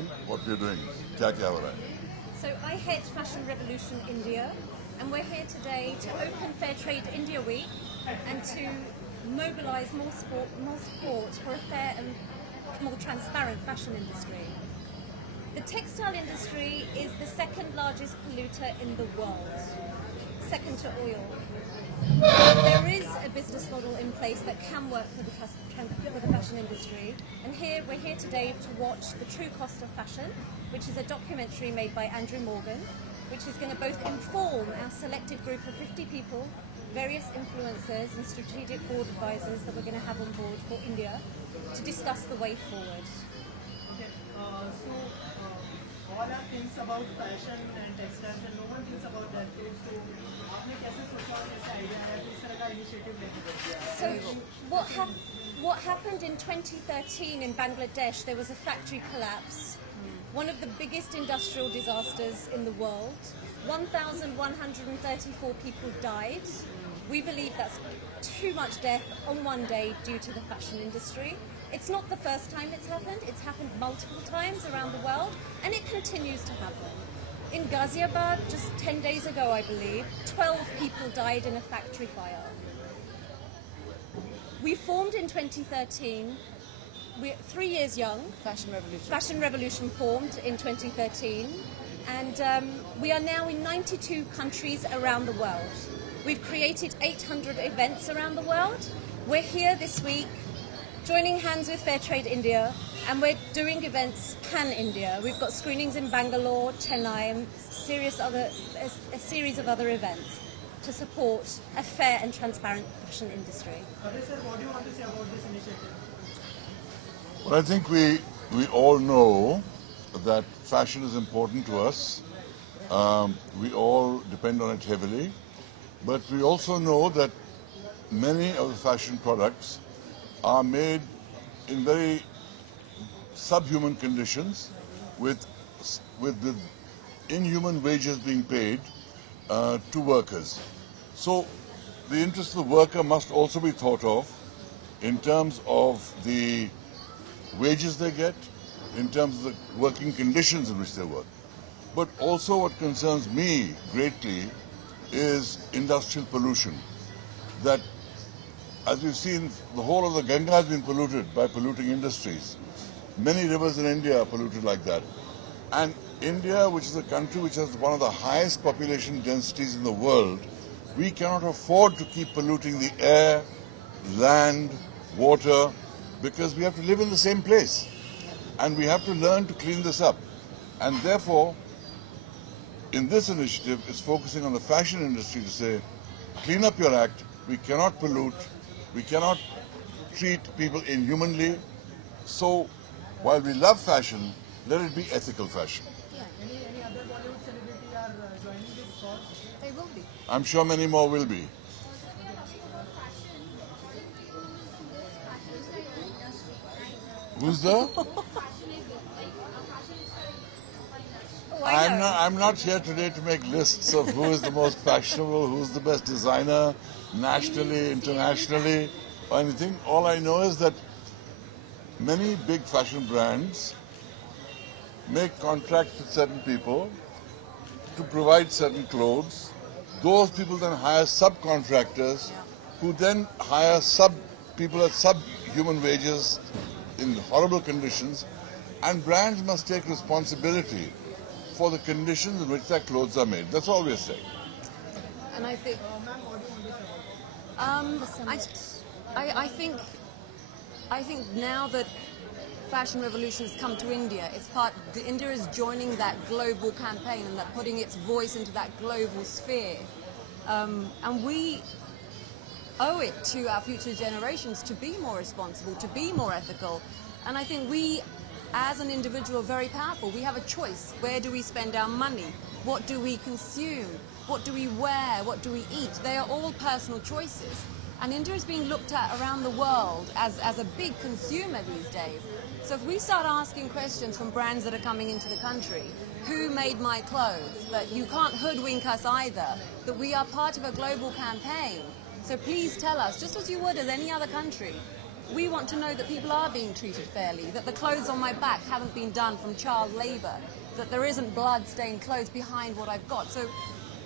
explain what we're doing. क्या क्या हो रहा है? So I head Fashion Revolution India, and we're here today to open Fair Trade India Week and to mobilise more support for a fair and more transparent fashion industry. The textile industry is the second largest polluter in the world, second to oil. There is a business model in place that can work for the fashion industry, and we're here today to watch The True Cost of Fashion, which is a documentary made by Andrew Morgan, which is going to both inform our selected group of 50 people, various influencers and strategic board advisors that we're going to have on board for India to discuss the way forward. Okay, all our things about fashion and textiles, and no one thinks about that too. So, आपने कैसे सोचा और कैसे idea आया कि इस तरह का इनिशिएटिव लेके बढ़ गया? So what happened in 2013 in Bangladesh? There was a factory collapse, one of the biggest industrial disasters in the world. 1,134 people died. We believe that's too much death on one day due to the fashion industry. It's not the first time it's happened multiple times around the world, and it continues to happen. In Ghaziabad, just 10 days ago, I believe, 12 people died in a factory fire. We formed in 2013, we're 3 years young. Fashion Revolution formed in 2013, and we are now in 92 countries around the world. We've created 800 events around the world. We're here this week joining hands with Fair Trade India, and we're doing events pan-India. We've got screenings in Bangalore, Chennai, and a series of other events to support a fair and transparent fashion industry. Sir, what do you want to say about this initiative? Well, I think we all know that fashion is important to us. We all depend on it heavily. But we also know that many of the fashion products are made in very subhuman conditions with inhuman wages being paid to workers. So the interest of the worker must also be thought of in terms of the wages they get, in terms of the working conditions in which they work. But also what concerns me greatly is industrial pollution. That, as we've seen, the whole of the Ganga has been polluted by polluting industries. Many rivers in India are polluted like that. And India, which is a country which has one of the highest population densities in the world, we cannot afford to keep polluting the air, land, water, because we have to live in the same place. And we have to learn to clean this up. And therefore, in this initiative, it's focusing on the fashion industry to say, clean up your act, we cannot pollute, we cannot treat people inhumanly. So, while we love fashion, let it be ethical fashion. Any other Bollywood celebrity are joining this cause? They will be. I'm sure many more will be. Who's the? I'm not here today to make lists of who is the most fashionable, who's the best designer, nationally, internationally, or anything. All I know is that many big fashion brands make contracts with certain people to provide certain clothes. Those people then hire subcontractors who then hire people at subhuman wages in horrible conditions, and brands must take responsibility for the conditions in which their clothes are made. That's all we're saying. And I think, I think now that Fashion Revolution has come to India, India is joining that global campaign and that putting its voice into that global sphere. And we owe it to our future generations to be more responsible, to be more ethical. And I think we, as an individual, are very powerful. We have a choice. Where do we spend our money? What do we consume? What do we wear? What do we eat? They are all personal choices. And India is being looked at around the world as a big consumer these days. So if we start asking questions from brands that are coming into the country, who made my clothes? That you can't hoodwink us either, that we are part of a global campaign. So please tell us, just as you would as any other country, we want to know that people are being treated fairly, that the clothes on my back haven't been done from child labour, that there isn't blood-stained clothes behind what I've got. So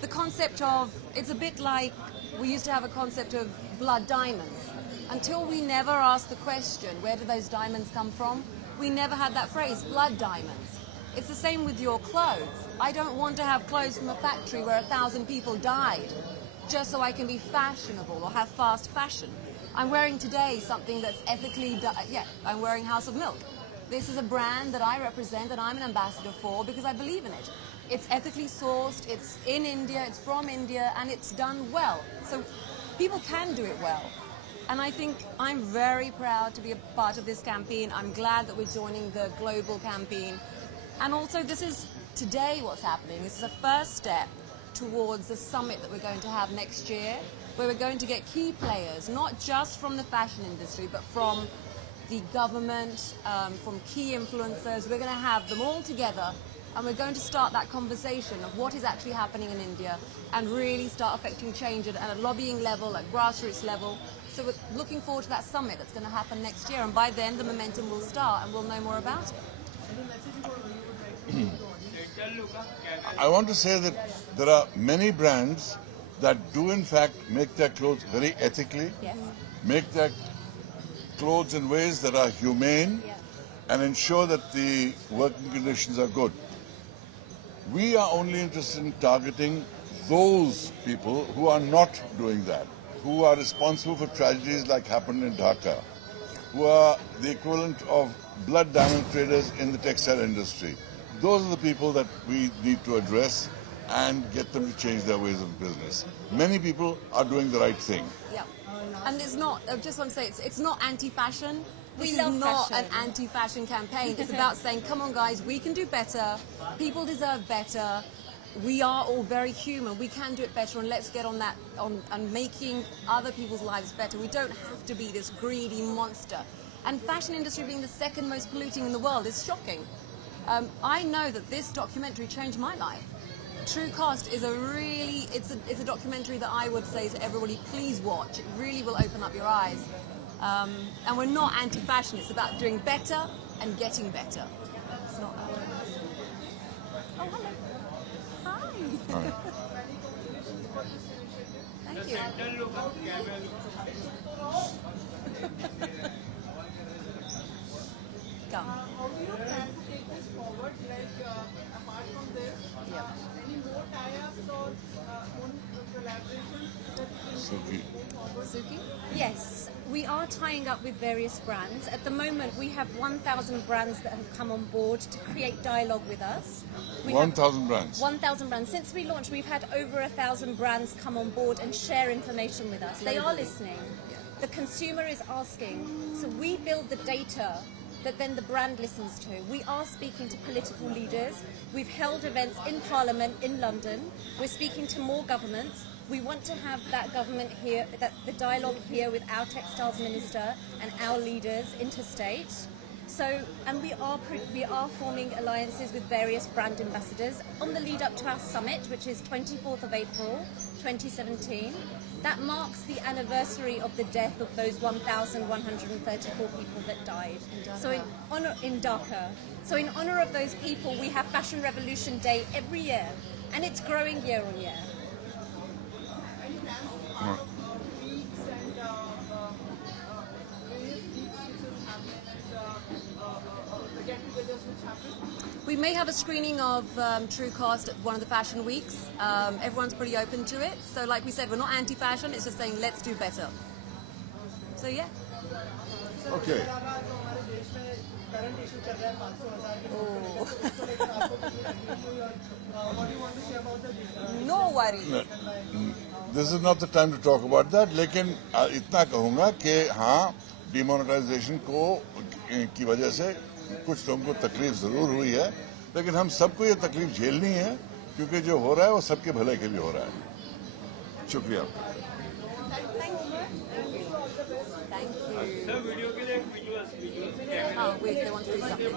the concept of, it's a bit like we used to have a concept of blood diamonds. Until we never asked the question, where do those diamonds come from? We never had that phrase, blood diamonds. It's the same with your clothes. I don't want to have clothes from a factory where 1,000 people died just so I can be fashionable or have fast fashion. I'm wearing today something that's ethically, I'm wearing House of Milk. This is a brand that I represent and I'm an ambassador for because I believe in it. It's ethically sourced, it's in India, it's from India, and it's done well. So people can do it well. And I think I'm very proud to be a part of this campaign. I'm glad that we're joining the global campaign. And also this is today what's happening. This is a first step towards the summit that we're going to have next year, where we're going to get key players, not just from the fashion industry, but from the government, from key influencers. We're going to have them all together, and we're going to start that conversation of what is actually happening in India and really start affecting change at a lobbying level, at grassroots level. So we're looking forward to that summit that's going to happen next year, and by then the momentum will start and we'll know more about it. I want to say that there are many brands that do in fact make their clothes very ethically, Yes. make their clothes in ways that are humane, Yeah. and ensure that the working conditions are good. We are only interested in targeting those people who are not doing that, who are responsible for tragedies like happened in Dhaka, who are the equivalent of blood diamond traders in the textile industry. Those are the people that we need to address and get them to change their ways of business. Many people are doing the right thing. Yeah. And it's not, I just want to say, it's not anti-fashion. We This love is not fashion. an anti-fashion campaign. It's about saying, come on guys, we can do better. People deserve better. We are all very human. We can do it better, and let's get on that, on making other people's lives better. We don't have to be this greedy monster. And fashion industry being the second most polluting in the world is shocking. I know that this documentary changed my life. True Cost is it's a documentary that I would say to everybody, please watch. It really will open up your eyes. And we're not anti-fashion. It's about doing better and getting better. It's not that. Oh, hello. Hi. Thank you. Come. How do you plan to take this forward? Like, apart from this, Yeah. any more tie-ups or own collaborations that you can Suki. Suki? Yes, we are tying up with various brands. At the moment, we have 1,000 brands that have come on board to create dialogue with us. We have 1,000 brands. 1,000 brands. Since we launched, we've had over 1,000 brands come on board and share information with us. They are listening. The consumer is asking. So we build the data that then the brand listens to. We are speaking to political leaders. We've held events in Parliament in London. We're speaking to more governments. We want to have that government here, that the dialogue here with our textiles minister and our leaders interstate. So, and we are forming alliances with various brand ambassadors on the lead up to our summit, which is 24th of April 2017. That marks the anniversary of the death of those 1,134 people that died. So in Dhaka. So in honor of those people, we have Fashion Revolution Day every year, and it's growing year on year. any plans weeks and various weeks which will happen and get-togethers which happen? We may have a screening of True Cost at one of the fashion weeks. Everyone's pretty open to it. So like we said, we're not anti-fashion, it's just saying let's do better. So yeah. Okay. जो हमारे देश में current issue चल रहा है 500,000 के note को लेकर आपको कितनी तकलीफ हुई और what do you want to say about the No worries. This is not the time to talk about that, लेकिन इतना कहूँगा कि हाँ, डिमोनेटाइजेशन की वजह से कुछ लोगों को तकलीफ जरूर हुई है, लेकिन हम सबको ये तकलीफ झेलनी है, क्योंकि जो हो रहा है वो सबके भले के लिए हो रहा है. शुक्रिया. Thank you. Oh, wait, they want to do something.